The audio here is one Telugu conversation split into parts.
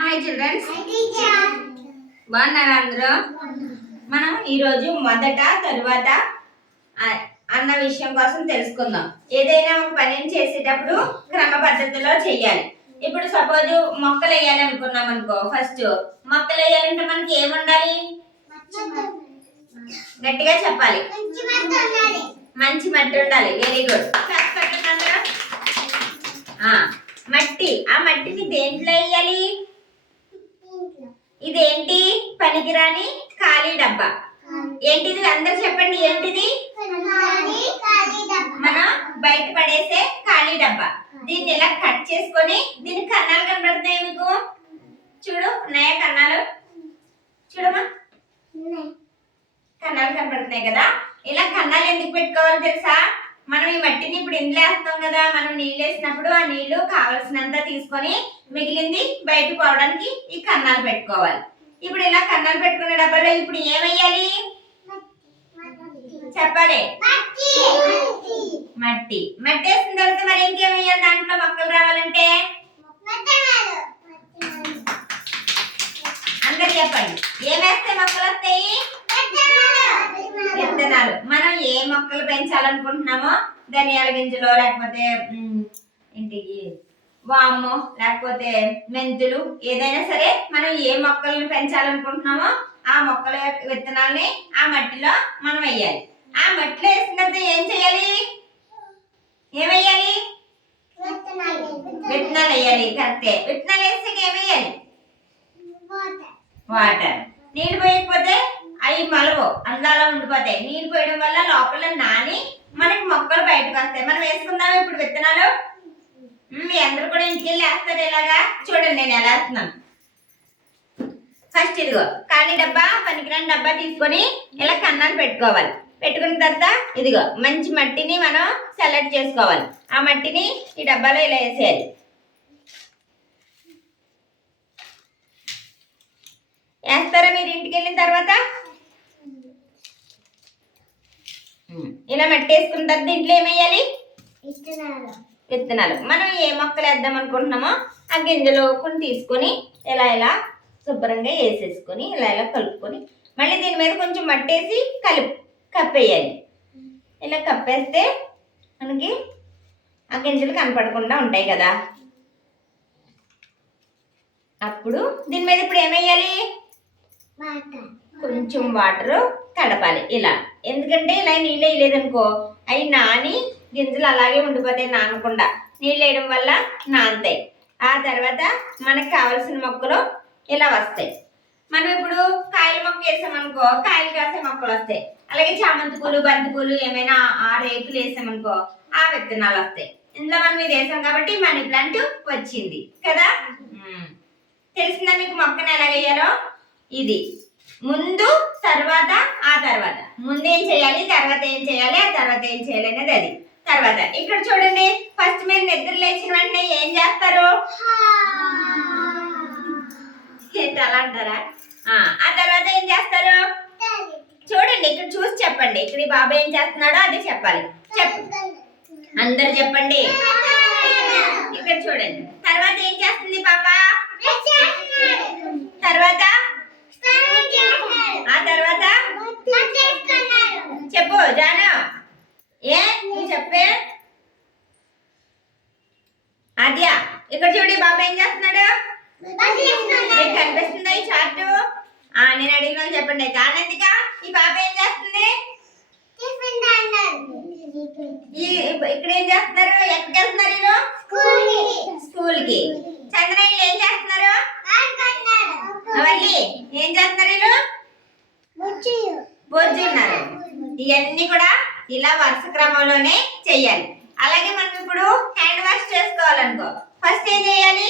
హాయ్ చిల్డ్రన్స్, బాగున్నారా అందరూ? మనం ఈరోజు మొదట తరువాత అన్న విషయం కోసం తెలుసుకుందాం. ఏదైనా ఒక పనిని చేసేటప్పుడు క్రమ పద్ధతిలో చెయ్యాలి. ఇప్పుడు సపోజ్ మొక్కలు వేయాలి అనుకున్నాం అనుకో, ఫస్ట్ మొక్కలు వేయాలంటే మనకి ఏముండాలి? గట్టిగా చెప్పాలి. మంచి మట్టి ఉండాలి. Very good. మట్టి. ఆ మట్టిని దేంట్లో వేయాలి? ఇదేంటి? పనికిరాని ఖాళీ డబ్బా. ఏంటిది? అందరు చెప్పండి, ఏంటిది? మనం బయట పడేసే ఖాళీ డబ్బా. దీన్ని ఇలా కట్ చేసుకొని, దీనికి కన్నాలు కనబడుతున్నాయి మీకు? చూడు, ఉన్నాయా కన్నాలు? చూడమ్మా, కన్నాలు కనబడుతున్నాయి కదా. ఇలా కన్నాలు ఎందుకు పెట్టుకోవాలి తెలుసా? మనం ఈ మట్టిని ఇప్పుడు ఇంట్లో వేస్తాం కదా, మనం నీళ్ళు వేసినప్పుడు ఆ నీళ్లు కావలసినంత తీసుకొని మిగిలింది బయట పోవడానికి ఈ కన్నాలు పెట్టుకోవాలి. ఇప్పుడు ఇలా కన్నాలు పెట్టుకునే డబ్బాలో ఇప్పుడు ఏమయ్యాలి చెప్పాలి? మట్టి. మట్టి వేసిన తర్వాత మరి ఇంకేమయ్యాలి దాంట్లో మొక్కలు రావాలంటే? అందరు చెప్పండి, ఏమేస్తే మొక్కలు వస్తాయి? విత్తనాలు. మనం ఏ మొక్కలు పెంచాలనుకుంటున్నామో, ధనియాల గింజలు, లేకపోతే ఇంటికి వాము, లేకపోతే మెంతులు, ఏదైనా సరే మనం ఏ మొక్కలను పెంచాలనుకుంటున్నామో ఆ మొక్కల విత్తనాలని ఆ మట్టిలో మనం వేయాలి. ఆ మట్టిలో వేసిన తర్వాత ఏం చేయాలి? ఏమేయాలి? విత్తనాలు వేయాలి. కరెక్టే. విత్తనాలు వేస్తే ఏమేయాలి? వాటర్. నీళ్ళు పోయకపోతే అవి మలవు, అందాలా ఉండిపోతాయి. నీళ్ళు పోయడం వల్ల లోపల నాని మనకి మొక్కలు బయటకు వస్తాయి. మనం వేసుకుందాం ఇప్పుడు విత్తనాలు. మీ అందరూ కూడా ఇంటికి వెళ్ళి వేస్తారు. ఇలాగా చూడండి, నేను ఎలా వేస్తున్నాను. ఫస్ట్ ఇదిగో ఖాళీ డబ్బా, పనికిరాని డబ్బా తీసుకొని ఇలా కన్నాలు పెట్టుకోవాలి. పెట్టుకున్న తర్వాత ఇదిగో మంచి మట్టిని మనం సెలెక్ట్ చేసుకోవాలి. ఆ మట్టిని ఈ డబ్బాలో ఇలా వేసేయాలి. వేస్తారా మీరు ఇంటికి వెళ్ళిన తర్వాత? ఇలా మట్టి వేసుకున్న తర్వాత దీంట్లో ఏమేయాలి? విత్తనాలు. మనం ఏ మొక్కలు వేద్దాం అనుకుంటున్నామో ఆ గింజలు కొన్ని తీసుకొని ఇలా ఇలా శుభ్రంగా వేసేసుకొని ఇలా ఇలా కలుపుకొని మళ్ళీ దీని మీద కొంచెం మట్టి వేసి కప్పేయాలి. ఇలా కప్పేస్తే మనకి ఆ గింజలు కనపడకుండా ఉంటాయి కదా. అప్పుడు దీని మీద ఇప్పుడు ఏమేయాలి? కొంచెం వాటర్ తడపాలి ఇలా. ఎందుకంటే ఇలా నీళ్ళు వేయలేదనుకో అవి నాని గింజలు అలాగే ఉండిపోతాయి. నానకుండా నీళ్ళు వేయడం వల్ల నానతాయి. ఆ తర్వాత మనకు కావలసిన మొక్కలు ఇలా వస్తాయి. మనం ఇప్పుడు కాయల మొక్క వేసామనుకో కాయలు కాసే మొక్కలు వస్తాయి. అలాగే చామంతి పూలు, బంతి పూలు, ఏమైనా ఆ రేకులు వేసామనుకో ఆ విత్తనాలు వస్తాయి. ఇందులో మనం ఇది వేసాం కాబట్టి మనీ ప్లాంట్ వచ్చింది కదా. తెలిసిందా మీకు మొక్కను ఎలా వేయాలో? ఇది ముందు, తర్వాత, ఆ తర్వాత. ముందు ఏం చేయాలి, తర్వాత ఏం చేయాలి, ఆ తర్వాత ఏం చేయాలి అనేది అది. తర్వాత ఇక్కడ చూడండి, ఫస్ట్ మీరు నిద్ర లేచిన వెంటనే ఏం చేస్తారు? అలా అంటారా? ఆ తర్వాత ఏం చేస్తారు? చూడండి, ఇక్కడ చూసి చెప్పండి. ఇక్కడ ఈ బాబా ఏం చేస్తున్నాడో అదే చెప్పాలి. అందరు చెప్పండి. ఇక్కడ చూడండి, తర్వాత ఏం చేస్తుంది పాప? తర్వాత ఆ తర్వాత చెప్పు జాను. నువ్వు చెప్పే అద్యా. ఇక్కడ చూడు బాబా ఏం చేస్తున్నాడు? మీకు కనిపిస్తుందా ఈ చార్టు? నేను అడిగిన చెప్పండి. ఆనందిక, ఈ బాబా ఏం చేస్తుంది? ఇక్కడ ఏం చేస్తున్నారు? ఎక్కడికి వెళ్తున్నారు? స్కూల్ కి. చంద్రయ్య ఏం చేస్తున్నారు? మళ్ళీ ఏం చేస్తున్నారు? బొజ్జున్నారు. ఇవన్నీ కూడా ఇలా వరుస క్రమంలోనే చెయ్యాలి. అలాగే మనం ఇప్పుడు హ్యాండ్ వాష్ చేసుకోవాలనుకో ఫస్ట్ ఏం చేయాలి?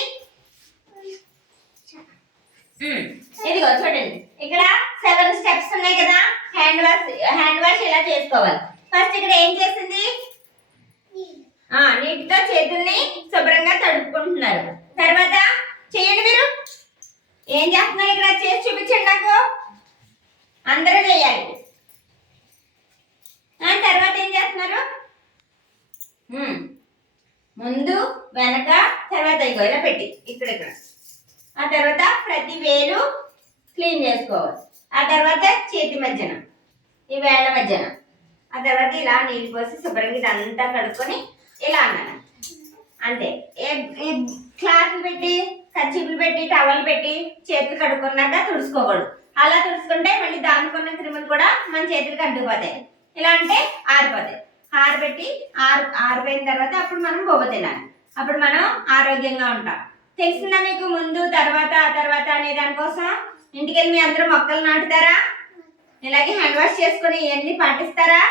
ఇదిగో చూడండి, ఇక్కడ 7 స్టెప్స్ ఉన్నాయి కదా. హ్యాండ్ వాష్ ఇలా చేసుకోవాలి. ఫస్ట్ ఇక్కడ ఏం చేసింది? నీటితో చేతుల్ని శుభ్రంగా తడుపుకుంటున్నారు. తర్వాత చేయండి. మీరు ఏం చేస్తున్నారు? ఇక్కడ చేసి చూపించండి నాకు. అందరూ చేయాలి. తర్వాత ఏం చేస్తున్నారు? ముందు, వెనక, తర్వాత ఇగో ఇలా పెట్టి ఇక్కడ ఆ తర్వాత ప్రతి వేలు క్లీన్ చేసుకోవాలి. ఆ తర్వాత చేతి మధ్యన, ఈ వేళ్ల మధ్యన, ఆ తర్వాత ఇలా నీళ్ళు పోసి శుభ్రంగా ఇదంతా కడుక్కొని ఇలా అన్నాను అంతే. క్లాత్లు పెట్టి, కచ్చిపులు పెట్టి, టవల్ పెట్టి చేతులు కడుక్కున్నాక తుడుచుకోకూడదు. అలా తుడుచుకుంటే మళ్ళీ దానికున్న క్రిములు కూడా మన చేతులకు అంటుకుపోతాయి. ఇలా అంటే ఆరిపోతాయి. ఆరబెట్టి ఆరిపోయిన తర్వాత అప్పుడు మనం బొబ్బ తినాలి. అప్పుడు మనం ఆరోగ్యంగా ఉంటాం. తెలిసిందా మీకు? ముందు తర్వాత ఆ తర్వాత అనే దానికోసం ఇంటికి వెళ్ళి మీ అందరూ మొక్కలు నాటుతారా? ఇలాగే హ్యాండ్ వాష్ చేసుకుని ఇవన్నీ పాటిస్తారా?